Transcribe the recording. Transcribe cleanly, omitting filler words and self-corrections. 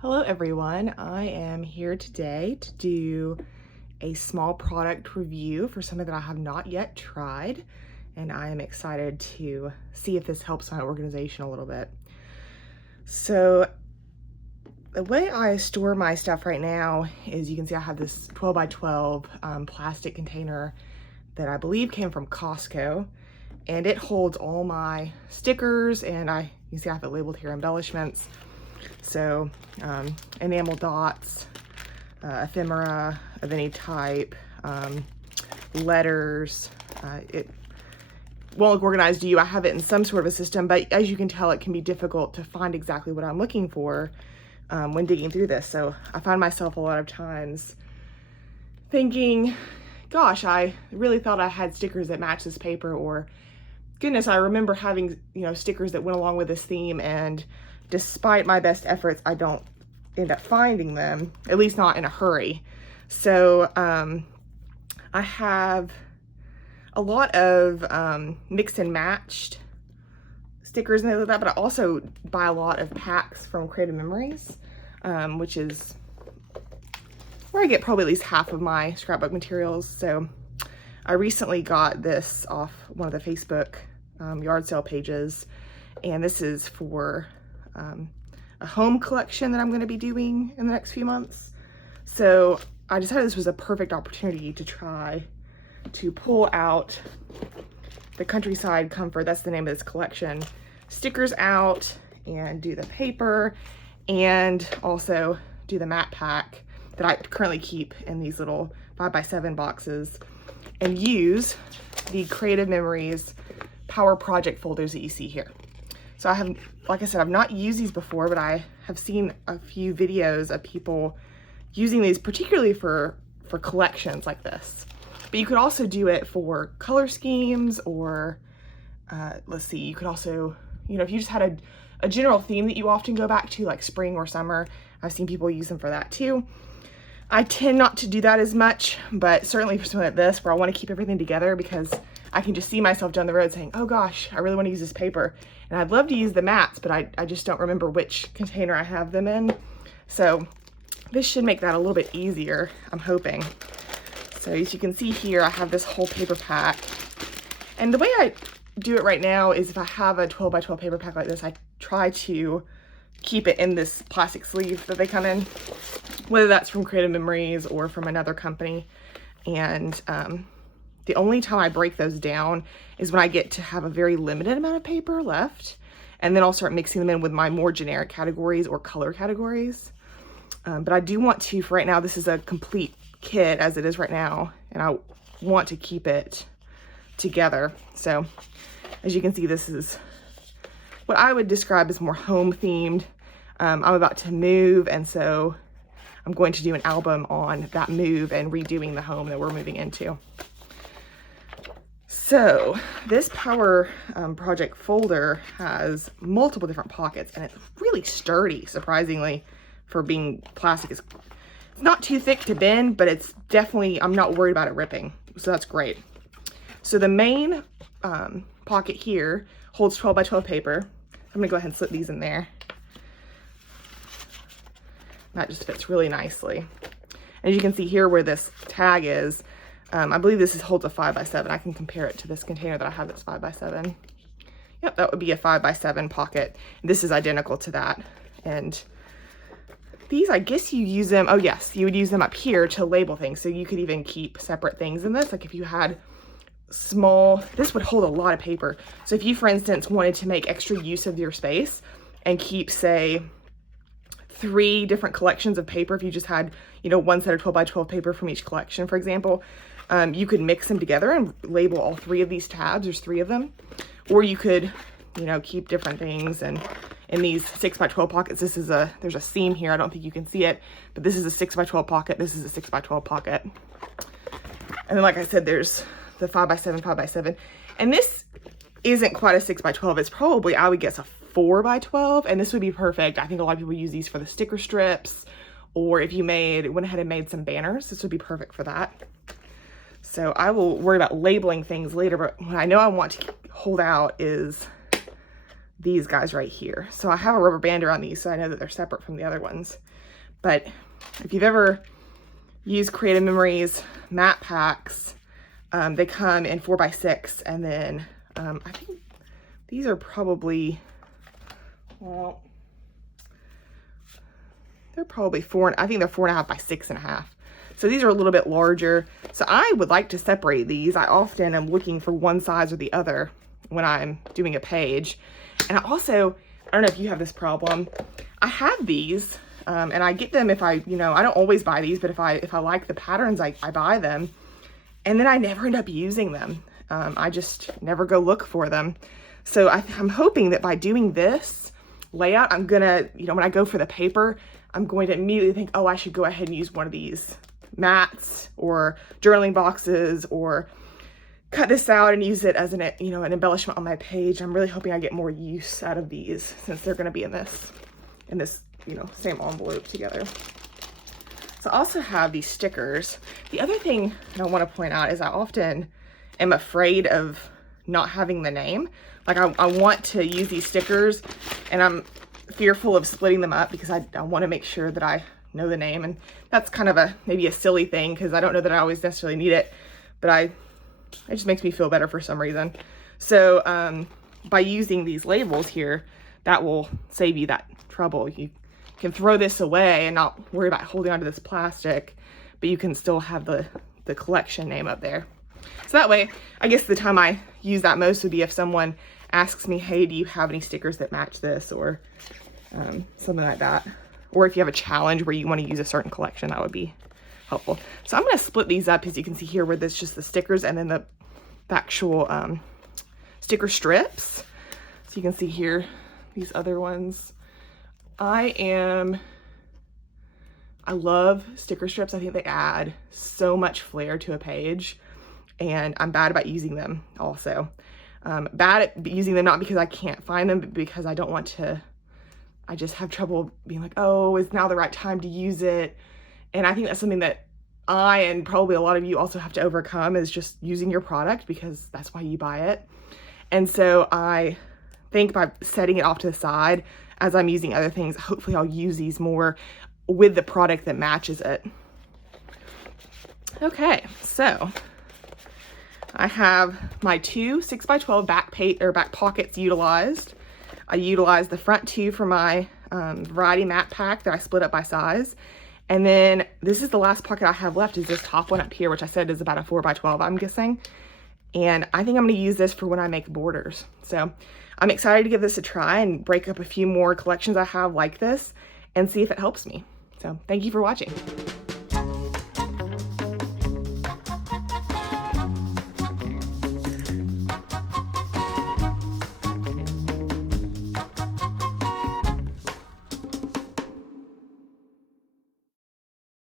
Hello everyone, I am here today to do a small product review for something that I have not yet tried, and I am excited to see if this helps my organization a little bit. So the way I store my stuff right now is, you can see I have this 12 by 12 plastic container that I believe came from Costco, and it holds all my stickers, and you can see I have it labeled here, embellishments. So enamel dots, ephemera of any type, letters. It won't look organized to you. I have it in some sort of a system, but as you can tell, it can be difficult to find exactly what I'm looking for when digging through this. So I find myself a lot of times thinking, gosh, I really thought I had stickers that match this paper, or goodness, I remember having, stickers that went along with this theme, and despite my best efforts, I don't end up finding them, at least not in a hurry. So I have a lot of mixed and matched stickers and things like that, but I also buy a lot of packs from Creative Memories, which is where I get probably at least half of my scrapbook materials. So I recently got this off one of the Facebook yard sale pages, and this is for a home collection that I'm going to be doing in the next few months. So I decided this was a perfect opportunity to try to pull out the Countryside Comfort, that's the name of this collection, stickers out, and do the paper, and also do the matte pack that I currently keep in these little 5x7 boxes, and use the Creative Memories Power Project folders that you see here. So I have, like I said, I've not used these before, but I have seen a few videos of people using these, particularly for collections like this. But you could also do it for color schemes, or let's see, you could also, if you just had a general theme that you often go back to, like spring or summer, I've seen people use them for that too. I tend not to do that as much, but certainly for something like this, where I want to keep everything together, because I can just see myself down the road saying, oh gosh, I really want to use this paper. And I'd love to use the mats, but I just don't remember which container I have them in. So this should make that a little bit easier, I'm hoping. So as you can see here, I have this whole paper pack. And the way I do it right now is, if I have a 12 by 12 paper pack like this, I try to keep it in this plastic sleeve that they come in, whether that's from Creative Memories or from another company. And the only time I break those down is when I get to have a very limited amount of paper left, and then I'll start mixing them in with my more generic categories or color categories. But I do want to, for right now, this is a complete kit as it is right now, and I want to keep it together. So as you can see, this is what I would describe as more home themed. I'm about to move, and so I'm going to do an album on that move and redoing the home that we're moving into. So this Power Project folder has multiple different pockets, and it's really sturdy, surprisingly, for being plastic. It's not too thick to bend, but it's definitely, I'm not worried about it ripping, so that's great. So the main pocket here holds 12 by 12 paper. I'm gonna go ahead and slip these in there. That just fits really nicely. As you can see here where this tag is, I believe this holds a 5x7. I can compare it to this container that I have that's 5x7. Yep, that would be a 5x7 pocket. This is identical to that. And these, I guess you use them, oh yes, you would use them up here to label things. So you could even keep separate things in this. Like if you had small, this would hold a lot of paper. So if you, for instance, wanted to make extra use of your space and keep, say, 3 different collections of paper, if you just had, one set of 12 by 12 paper from each collection, for example, you could mix them together and label all 3 of these tabs. There's 3 of them. Or you could, keep different things. And in these 6 by 12 pockets, there's a seam here. I don't think you can see it, but this is a 6 by 12 pocket. This is a 6 by 12 pocket. And then, like I said, there's the 5x7, 5x7. And this isn't quite a 6 by 12. It's probably, I would guess, a 4 by 12. And this would be perfect. I think a lot of people use these for the sticker strips, or if you went ahead and made some banners, this would be perfect for that. So I will worry about labeling things later, but what I know I want to hold out is these guys right here. So I have a rubber band around these, so I know that they're separate from the other ones. But if you've ever used Creative Memories mat packs, they come in 4x6, and then I think these are probably, well, they're probably I think they're 4.5 by 6.5. So these are a little bit larger. So I would like to separate these. I often am looking for one size or the other when I'm doing a page. And I don't know if you have this problem. I have these, and I get them if I don't always buy these, but if I like the patterns, I buy them. And then I never end up using them. I just never go look for them. So I'm hoping that by doing this layout, I'm gonna, when I go for the paper, I'm going to immediately think, oh, I should go ahead and use one of these mats or journaling boxes, or cut this out and use it as an embellishment on my page. I'm really hoping I get more use out of these, since they're going to be in this same envelope together. So I also have these stickers. The other thing I want to point out is I often am afraid of not having the name. Like I want to use these stickers, and I'm fearful of splitting them up because I want to make sure that I know the name. And that's kind of maybe a silly thing, because I don't know that I always necessarily need it, but it just makes me feel better for some reason. So by using these labels here, that will save you that trouble. You can throw this away and not worry about holding onto this plastic, but you can still have the collection name up there. So that way, I guess the time I use that most would be if someone asks me, hey, do you have any stickers that match this, or something like that. Or if you have a challenge where you want to use a certain collection, that would be helpful. So I'm going to split these up, as you can see here, where there's just the stickers and then the actual sticker strips. So you can see here, these other ones. I love sticker strips. I think they add so much flair to a page, and I'm bad about using them also. Bad at using them, not because I can't find them, but because I don't want to, I just have trouble being like, oh, is now the right time to use it? And I think that's something that I, and probably a lot of you, also have to overcome, is just using your product, because that's why you buy it. And so I think by setting it off to the side as I'm using other things, hopefully I'll use these more with the product that matches it. Okay, so I have my 2 6x12 back pockets utilized. I utilized the front 2 for my variety mat pack that I split up by size. And then this is the last pocket I have left, is this top one up here, which I said is about a 4x12, I'm guessing. And I think I'm going to use this for when I make borders. So I'm excited to give this a try and break up a few more collections I have like this and see if it helps me. So thank you for watching.